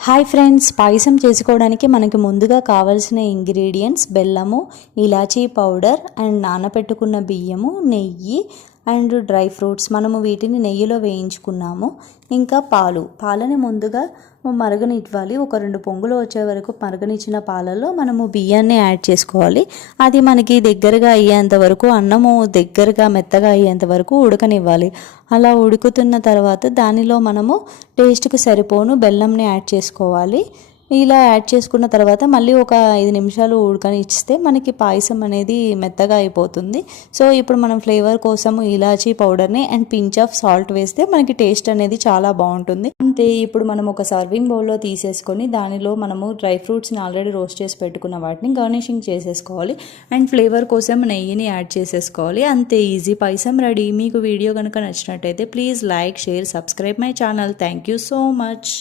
Hi friends, పాయసం చేసుకోవడానికి మనకి ముందుగా కావాల్సిన ఇంగ్రీడియంట్స్ బెల్లము, ఇలాచీ పౌడర్ అండ్ నానబెట్టుకున్న బియ్యము, నెయ్యి అండ్ డ్రై ఫ్రూట్స్. మనము వీటిని నెయ్యిలో వేయించుకున్నాము. ఇంకా పాలని ముందుగా మరగనివ్వాలి. ఒక 2 పొంగులు వచ్చే వరకు మరగనిచ్చిన పాలలో మనము బియ్యాన్ని యాడ్ చేసుకోవాలి. అది మనకి దగ్గరగా అయ్యేంత వరకు, అన్నము దగ్గరగా మెత్తగా అయ్యేంత వరకు ఉడకనివ్వాలి. అలా ఉడుకుతున్న తర్వాత దానిలో మనము టేస్ట్కి సరిపోను బెల్లంని యాడ్ చేసుకోవాలి. ఇలా యాడ్ చేసుకున్న తర్వాత మళ్ళీ ఒక 5 నిమిషాలు ఉడకనిస్తే మనకి పాయసం అనేది మెత్తగా అయిపోతుంది. సో ఇప్పుడు మనం ఫ్లేవర్ కోసం ఇలాచీ పౌడర్ని అండ్ పించ్ ఆఫ్ సాల్ట్ వేస్తే మనకి టేస్ట్ అనేది చాలా బాగుంటుంది. అంతే. ఇప్పుడు మనం ఒక సర్వింగ్ బౌల్లో తీసేసుకొని దానిలో మనము డ్రై ఫ్రూట్స్ని ఆల్రెడీ రోస్ట్ చేసి పెట్టుకున్న వాటిని గార్నిషింగ్ చేసేసుకోవాలి. అండ్ ఫ్లేవర్ కోసం నెయ్యిని యాడ్ చేసేసుకోవాలి. అంతే, ఈజీ పాయసం రెడీ. మీకు వీడియో కనుక నచ్చినట్టయితే please like, share, subscribe my channel. Thank you so much.